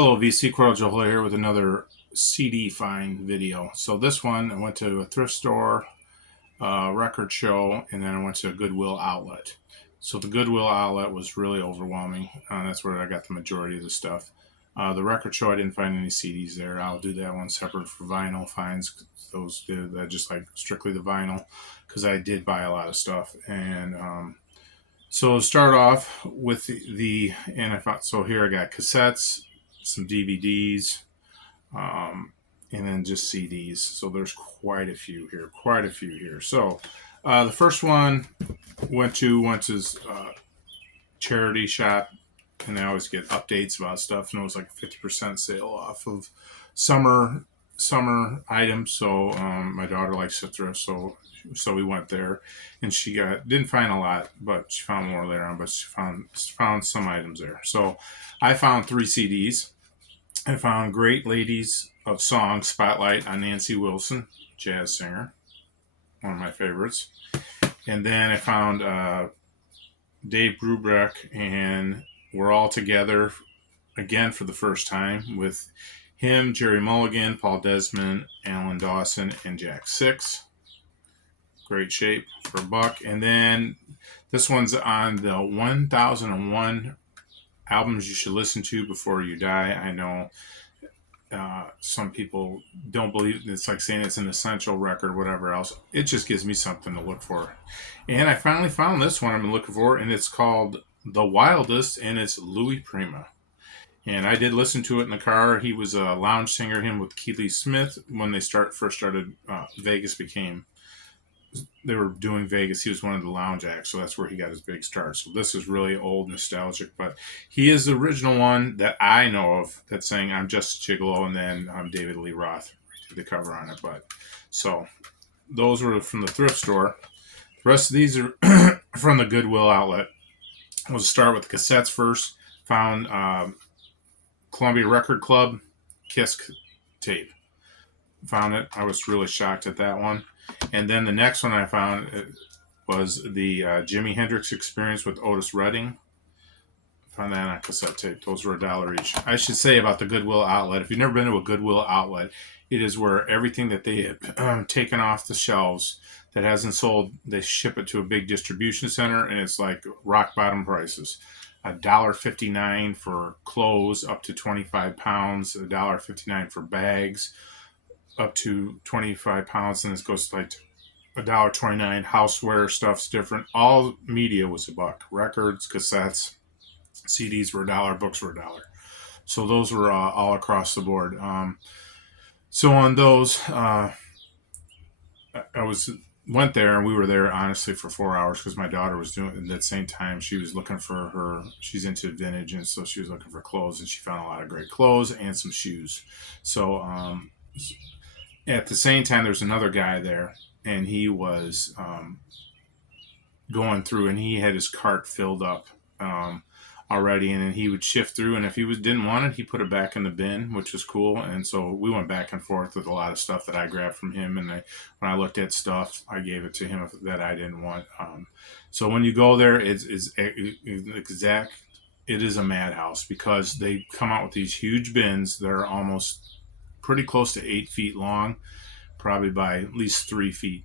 Hello, VC Coral Joel here with another CD find video. So this one, I went to a thrift store, record show, and then I went to a Goodwill outlet. So the Goodwill outlet was really overwhelming. That's where I got the majority of the stuff. The record show, I didn't find any CDs there. I'll do that one separate for vinyl finds. Those just like strictly the vinyl, because I did buy a lot of stuff. And so start off with and I found, so here I got cassettes, some DVDs, and then just CDs. So there's quite a few here. So the first one went to charity shop, and they always get updates about stuff. And it was like a 50% sale off of summer items. So my daughter likes to thrift, so we went there, and she didn't find a lot, but she found more later on. But she found some items there. So I found 3 CDs. I found Great Ladies of Song Spotlight on Nancy Wilson, jazz singer, one of my favorites. And then I found Dave Brubeck and We're All Together again for the first time with him, Jerry Mulligan, Paul Desmond, Alan Dawson, and Jack Six. Great shape for a buck. And then this one's on the 1001 albums you should listen to before you die. I know some people don't believe it's like saying it's an essential record, whatever else. It just gives me something to look for. And I finally found this one I've been looking for, and it's called The Wildest, and it's Louis Prima. And I did listen to it in the car. He was a lounge singer, him with Keely Smith, when they first started. They were doing Vegas. He was one of the lounge acts, so that's where he got his big start. So this is really old, nostalgic, but he is the original one that I know of that's saying I'm just a Gigolo, and then I'm David Lee Roth, the cover on it. But so those were from the thrift store. The rest of these are from the Goodwill outlet. We'll start with the cassettes first. Found Columbia Record Club Kiss tape. Found it. I was really shocked at that one. And then the next one I found was the Jimi Hendrix Experience with Otis Redding. Found that on cassette tape. Those were $1 each. I should say about the Goodwill outlet, if you've never been to a Goodwill outlet, it is where everything that they have taken off the shelves that hasn't sold, they ship it to a big distribution center, and it's like rock bottom prices. $1.59 for clothes up to 25 pounds, $1.59 for bags up to 25 pounds, and this goes like $1.29. Houseware stuff's different. All media was $1. Records, cassettes, CDs were $1. Books were $1. So those were all across the board. So on those, I went there, and we were there honestly for 4 hours because my daughter was doing at that same time. She was looking for she's into vintage, and so she was looking for clothes, and she found a lot of great clothes and some shoes. So at the same time, there's another guy there, and he was going through, and he had his cart filled up already, and then he would shift through, and if he didn't want it, he put it back in the bin, which was cool. And so we went back and forth with a lot of stuff that I grabbed from him, and when I looked at stuff, I gave it to him that I didn't want. So when you go there, it is a madhouse, because they come out with these huge bins that are almost pretty close to 8 feet long, probably by at least 3 feet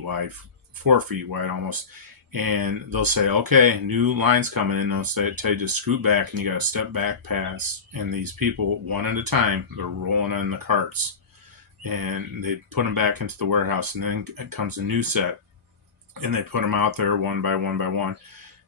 wide, 4 feet wide almost. And they'll say, okay, new lines coming in. They'll tell you to scoot back, and you got to step back past. And these people, one at a time, they're rolling on the carts, and they put them back into the warehouse. And then it comes a new set, and they put them out there one by one by one.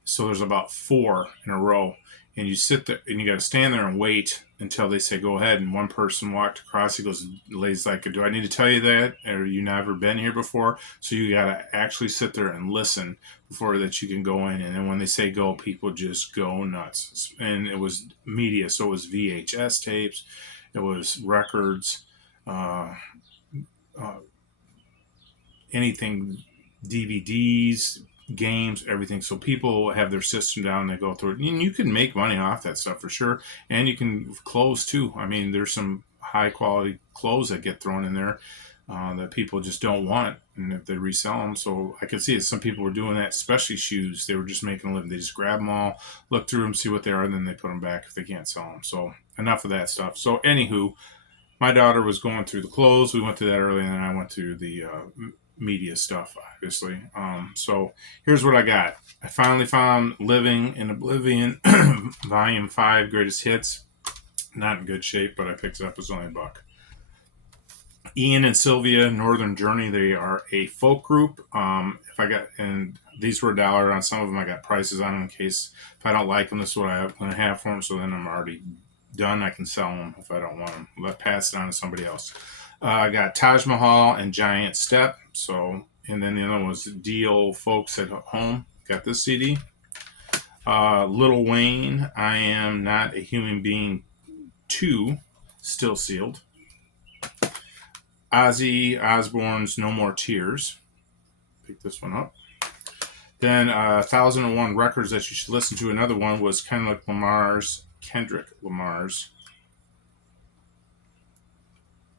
So there's about 4 in a row. And you sit there, and you got to stand there and wait until they say go ahead. And one person walked across. He goes, "Lady's like, do I need to tell you that? Or you never been here before?" So you got to actually sit there and listen before that you can go in. And then when they say go, people just go nuts. And it was media, so it was VHS tapes, it was records, anything, DVDs, games, everything. So people have their system down, they go through it, and you can make money off that stuff for sure. And you can clothes too. I mean, there's some high quality clothes that get thrown in there. that people just don't want, and if they resell them. So I could see that some people were doing that, especially shoes. They were just making a living. They just grab them all, look through them, see what they are, and then they put them back if they can't sell them. So enough of that stuff. So anywho, my daughter was going through the clothes. We went through that early, and then I went through the media stuff, obviously. So here's what I got. I finally found Living in Oblivion, Volume 5, Greatest Hits. Not in good shape, but I picked it up. It was only $1. Ian and Sylvia, Northern Journey. They are a folk group. If I got, and these were $1 on some of them. I got prices on them in case if I don't like them, this is what I'm going to have for them. So then I'm already done. I can sell them if I don't want them. Pass it on to somebody else. I got Taj Mahal and Giant Step. So, and then the other one was Deal Folks at Home. Got this CD. Lil Wayne, I Am Not a Human Being 2, still sealed. Ozzy Osbourne's No More Tears. Pick this one up. Then 1001 Records that you should listen to. Another one was Kendrick Lamar's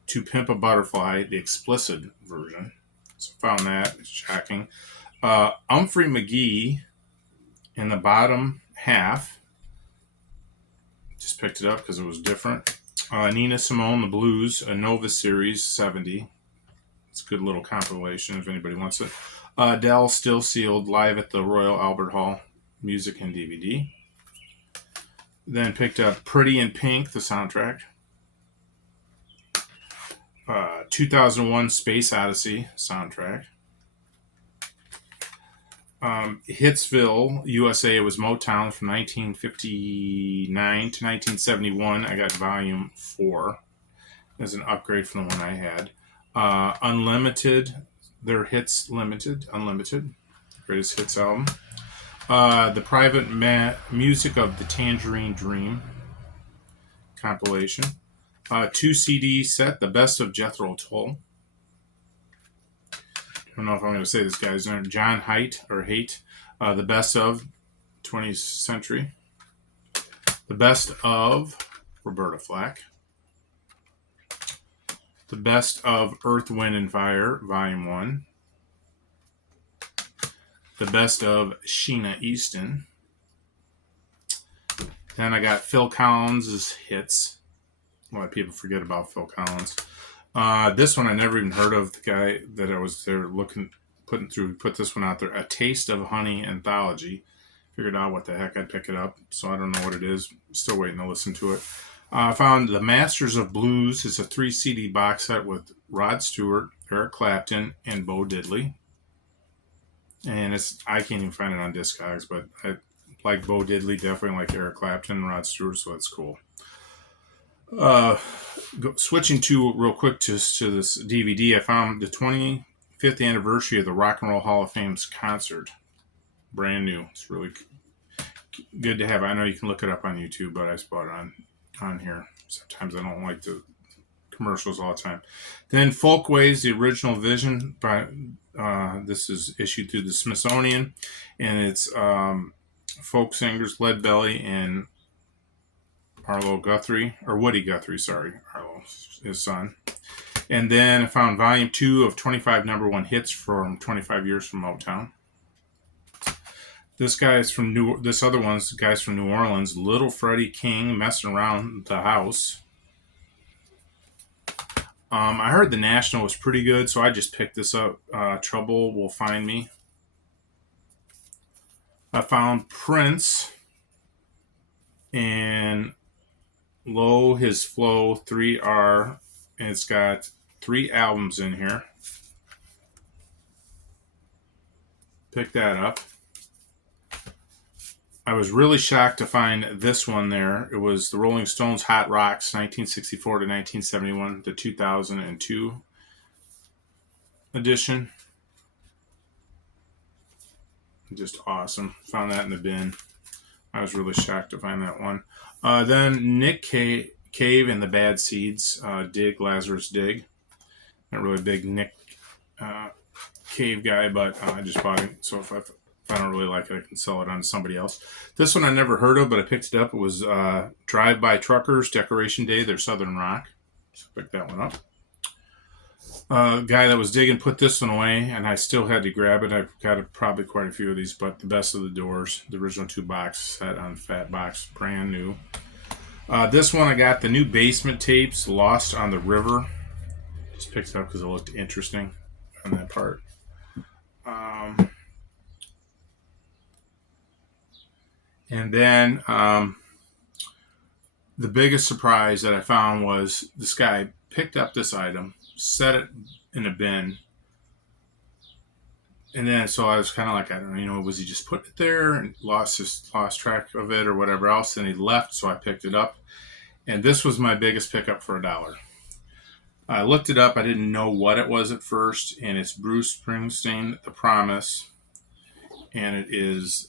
To Pimp a Butterfly, the explicit version. So found that. It's shocking. Humphrey McGee in the bottom half. Just picked it up because it was different. Nina Simone, The Blues, a Nova Series 70. It's a good little compilation if anybody wants it. Adele, Still Sealed, live at the Royal Albert Hall, music and DVD. Then picked up Pretty in Pink, the soundtrack. 2001 Space Odyssey soundtrack. Hitsville, USA, was Motown from 1959 to 1971. I got volume 4 as an upgrade from the one I had. Unlimited, their Hits Limited, Unlimited, greatest hits album. The Private Music of the Tangerine Dream compilation. 2 CD set, The Best of Jethro Tull. I don't know if I'm going to say this guy's name. John Haidt, The Best of 20th Century. The Best of Roberta Flack. The Best of Earth, Wind, and Fire, Volume 1. The Best of Sheena Easton. Then I got Phil Collins' hits. A lot of people forget about Phil Collins. This one I never even heard of. The guy that I was there put this one out there. A Taste of Honey Anthology. Figured out what the heck I'd pick it up. So I don't know what it is. Still waiting to listen to it. I found The Masters of Blues. It's a 3 CD box set with Rod Stewart, Eric Clapton, and Bo Diddley. And I can't even find it on Discogs, but I like Bo Diddley, definitely like Eric Clapton and Rod Stewart, so that's cool. Switching to real quick to this DVD, I found the 25th anniversary of the Rock and Roll Hall of Fame's concert. Brand new. It's really good to have. I know you can look it up on YouTube, but I just bought it on here. Sometimes I don't like the commercials all the time. Then Folkways, the original vision by this is issued through the Smithsonian, and it's folk singers Lead Belly and Arlo Guthrie, or Woody Guthrie, sorry, Arlo, his son. And then I found volume 2 of 25 number 1 hits from 25 years from Motown. This other one's the guy's from New Orleans, Little Freddie King, Messing Around the House. I heard the National was pretty good, so I just picked this up. Trouble Will Find Me. I found Prince and Low His Flow 3R, and it's got 3 albums in here. Pick that up. I was really shocked to find this one there. It was the Rolling Stones Hot Rocks 1964 to 1971, the 2002 edition. Just awesome. Found that in the bin. I was really shocked to find that one. Then Nick Cave and the Bad Seeds, Dig, Lazarus Dig. Not really a big Nick Cave guy, but I just bought it. So if I don't really like it, I can sell it on to somebody else. This one I never heard of, but I picked it up. It was Drive By Truckers, Decoration Day, their Southern Rock. So pick that one up. Guy that was digging put this one away, and I still had to grab it. I've got probably quite a few of these, but the best of the Doors, the original 2-box set on Fat Box, brand new. This one I got the new Basement Tapes, Lost on the River. Just picked it up because it looked interesting on that part. And then the biggest surprise that I found was this guy picked up this item, set it in a bin, and then so I was kind of like, I don't know, was he just putting it there and lost track of it or whatever else, and he left, so I picked it up, and this was my biggest pickup for $1. I looked it up. I didn't know what it was at first, and it's Bruce Springsteen, The Promise, and it is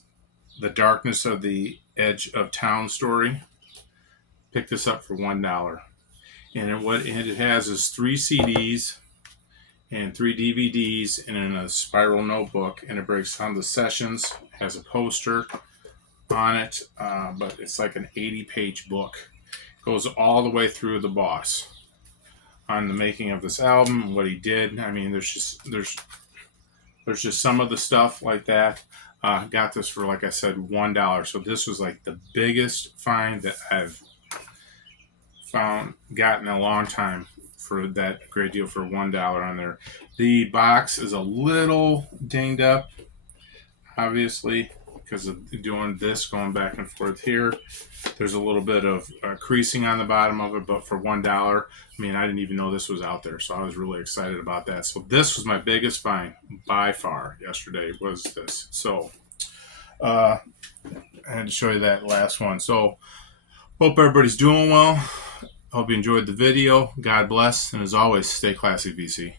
The Darkness of the Edge of Town story. Picked this up for $1, and what it has is 3 CDs and 3 DVDs, and in a spiral notebook, and it breaks down the sessions. It has a poster on it, but it's like an 80-page book. It goes all the way through the boss on the making of this album, what he did. I mean, there's just some of the stuff like that. Got this for, like I said, $1. So this was like the biggest find that I've gotten a long time for that great deal for $1 on there. The box is a little dinged up, obviously, because of doing this, going back and forth here. There's a little bit of creasing on the bottom of it, but for $1, I mean, I didn't even know this was out there, so I was really excited about that. So this was my biggest find by far yesterday, was this. So I had to show you that last one. So hope everybody's doing well. Hope you enjoyed the video. God bless, and as always, stay classy, VC.